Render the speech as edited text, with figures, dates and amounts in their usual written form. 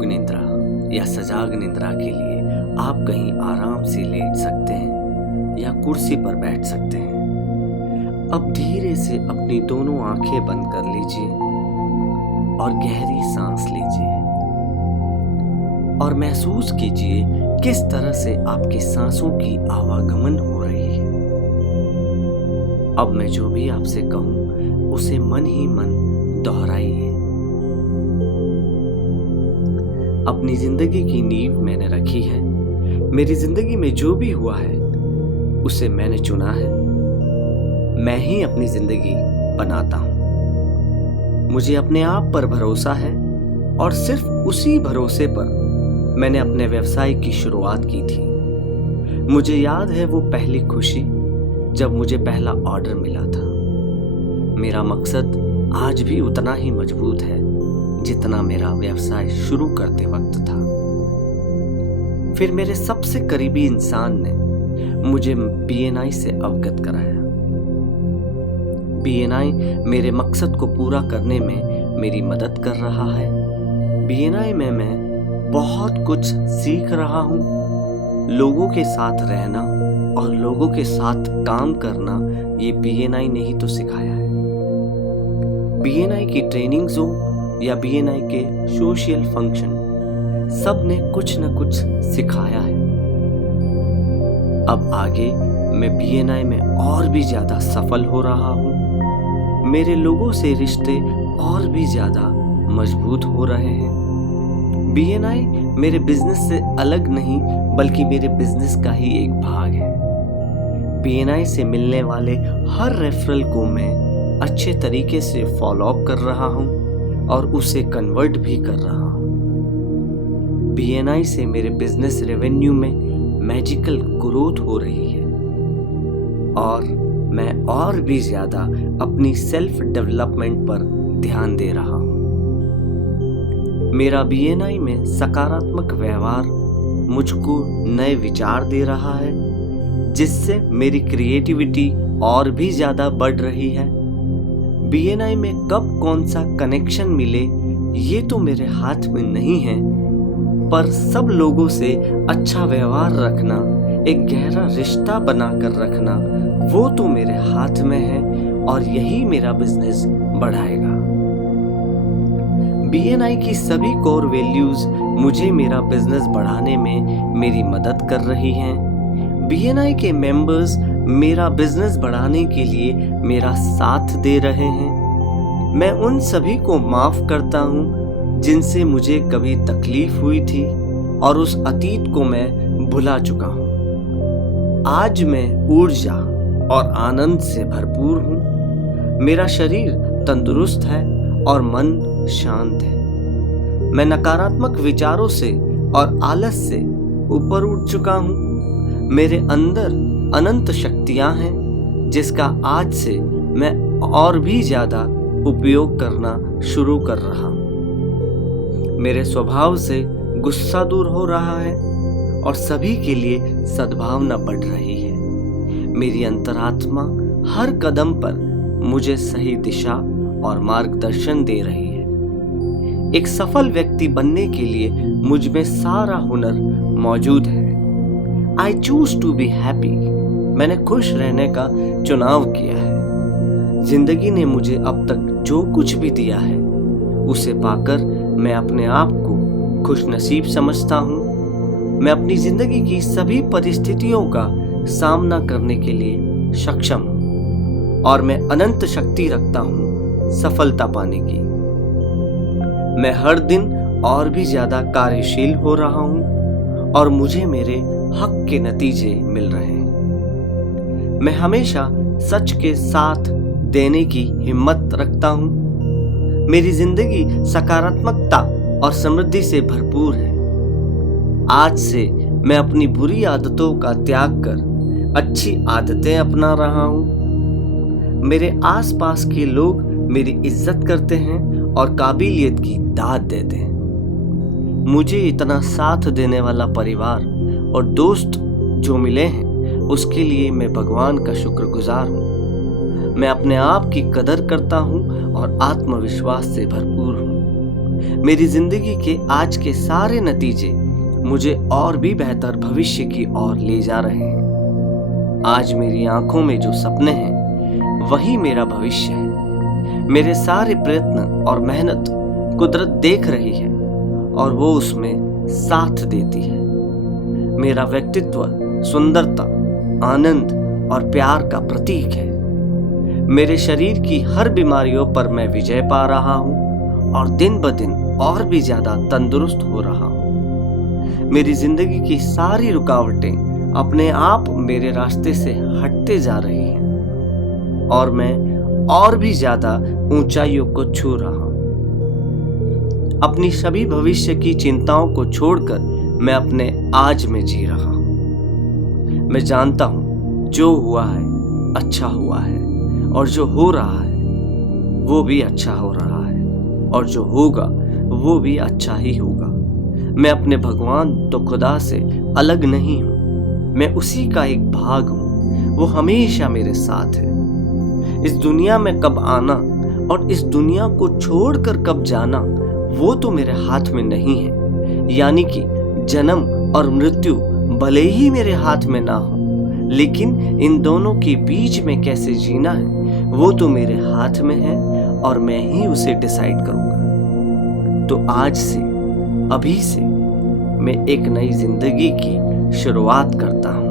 भोग निद्रा या सजाग निद्रा के लिए आप कहीं आराम से लेट सकते हैं या कुर्सी पर बैठ सकते हैं। अब धीरे से अपनी दोनों आंखें बंद कर लीजिए और गहरी सांस लीजिए और महसूस कीजिए किस तरह से आपकी सांसों की आवागमन हो रही है। अब मैं जो भी आपसे कहूं उसे मन ही मन दोहराइए। अपनी जिंदगी की नींव मैंने रखी है। मेरी जिंदगी में जो भी हुआ है उसे मैंने चुना है। मैं ही अपनी जिंदगी बनाता हूं। मुझे अपने आप पर भरोसा है और सिर्फ उसी भरोसे पर मैंने अपने व्यवसाय की शुरुआत की थी। मुझे याद है वो पहली खुशी जब मुझे पहला ऑर्डर मिला था। मेरा मकसद आज भी उतना ही मजबूत है जितना मेरा व्यवसाय शुरू करते वक्त था। फिर मेरे सबसे करीबी इंसान ने मुझे BNI से अवगत कराया। BNI मेरे मकसद को पूरा करने में मेरी मदद कर रहा है। BNI में मैं बहुत कुछ सीख रहा हूँ। लोगों के साथ रहना और लोगों के साथ काम करना ये BNI ने ही तो सिखाया है। BNI की ट्रेनिंग्स हो या BNI के सोशल फंक्शन, सब ने कुछ न कुछ सिखाया है। अब आगे मैं BNI में और भी ज्यादा सफल हो रहा हूँ। मेरे लोगों से रिश्ते और भी ज्यादा मजबूत हो रहे हैं। BNI मेरे बिजनेस से अलग नहीं बल्कि मेरे बिजनेस का ही एक भाग है। BNI से मिलने वाले हर रेफरल को मैं अच्छे तरीके से फॉलो अप कर रहा हूँ और उसे कन्वर्ट भी कर रहा हूँ। BNI से मेरे बिजनेस रेवेन्यू में मैजिकल ग्रोथ हो रही है और मैं और भी ज्यादा अपनी सेल्फ डेवलपमेंट पर ध्यान दे रहा हूँ। मेरा BNI में सकारात्मक व्यवहार मुझको नए विचार दे रहा है जिससे मेरी क्रिएटिविटी और भी ज्यादा बढ़ रही है। BNI में कब कौन सा कनेक्शन मिले ये तो मेरे हाथ में नहीं है, पर सब लोगों से अच्छा व्यवहार रखना, एक गहरा रिश्ता बनाकर रखना, वो तो मेरे हाथ में है और यही मेरा बिजनेस बढ़ाएगा। BNI की सभी कोर वैल्यूज मुझे मेरा बिजनेस बढ़ाने में मेरी मदद कर रही हैं। BNI के मेंबर्स मेरा बिजनेस बढ़ाने के लिए मेरा साथ दे रहे हैं। मैं उन सभी को माफ करता हूँ जिनसे मुझे कभी तकलीफ हुई थी और उस अतीत को मैं भुला चुका हूँ। आज मैं ऊर्जा और आनंद से भरपूर हूँ। मेरा शरीर तंदुरुस्त है और मन शांत है। मैं नकारात्मक विचारों से और आलस से ऊपर उठ चुका हूँ। मेरे अंदर अनंत शक्तियां हैं जिसका आज से मैं और भी ज्यादा उपयोग करना शुरू कर रहा हूँ। मेरे स्वभाव से गुस्सा दूर हो रहा है और सभी के लिए सद्भावना बढ़ रही है। मेरी अंतरात्मा हर कदम पर मुझे सही दिशा और मार्गदर्शन दे रही है। एक सफल व्यक्ति बनने के लिए मुझ में सारा हुनर मौजूद है। I choose to be happy। मैंने खुश रहने का चुनाव किया है। जिंदगी ने मुझे अब तक जो कुछ भी दिया है उसे पाकर मैं अपने आप को खुशनसीब समझता हूँ। मैं अपनी जिंदगी की सभी परिस्थितियों का सामना करने के लिए सक्षम हूँ और मैं अनंत शक्ति रखता हूँ सफलता पाने की। मैं हर दिन और भी ज्यादा कार्यशील हो रहा हूँ और मुझे मेरे हक के नतीजे मिल रहे हैं। मैं हमेशा सच के साथ देने की हिम्मत रखता हूँ। मेरी जिंदगी सकारात्मकता और समृद्धि से भरपूर है। आज से मैं अपनी बुरी आदतों का त्याग कर अच्छी आदतें अपना रहा हूँ। मेरे आसपास के लोग मेरी इज्जत करते हैं और काबिलियत की दाद देते हैं। मुझे इतना साथ देने वाला परिवार और दोस्त जो मिले हैं उसके लिए मैं भगवान का शुक्रगुजार हूँ। मैं अपने आप की कदर करता हूँ और आत्मविश्वास से भरपूर हूँ। मेरी जिंदगी के आज के सारे नतीजे मुझे और भी बेहतर भविष्य की ओर ले जा रहे हैं। आज मेरी आंखों में जो सपने हैं वही मेरा भविष्य है। मेरे सारे प्रयत्न और मेहनत कुदरत देख रही है और वो उसमें साथ देती है। मेरा व्यक्तित्व सुंदरता, आनंद और प्यार का प्रतीक है। मेरे शरीर की हर बीमारियों पर मैं विजय पा रहा हूँ और दिन ब दिन और भी ज्यादा तंदुरुस्त हो रहा हूँ। मेरी जिंदगी की सारी रुकावटें अपने आप मेरे रास्ते से हटते जा रही हैं और मैं और भी ज्यादा ऊंचाइयों को छू रहा हूँ। अपनी सभी भविष्य की चिंताओं को छोड़कर मैं अपने आज में जी रहा हूँ। मैं जानता हूँ जो हुआ है अच्छा हुआ है और जो हो रहा है वो भी अच्छा हो रहा है और जो होगा वो भी अच्छा ही होगा। मैं अपने भगवान तो खुदा से अलग नहीं हूँ, मैं उसी का एक भाग हूँ। वो हमेशा मेरे साथ है। इस दुनिया में कब आना और इस दुनिया को छोड़कर कब जाना वो तो मेरे हाथ में नहीं है। यानी कि जन्म और मृत्यु भले ही मेरे हाथ में ना हो, लेकिन इन दोनों के बीच में कैसे जीना है वो तो मेरे हाथ में है और मैं ही उसे डिसाइड करूंगा। तो आज से, अभी से मैं एक नई जिंदगी की शुरुआत करता हूँ।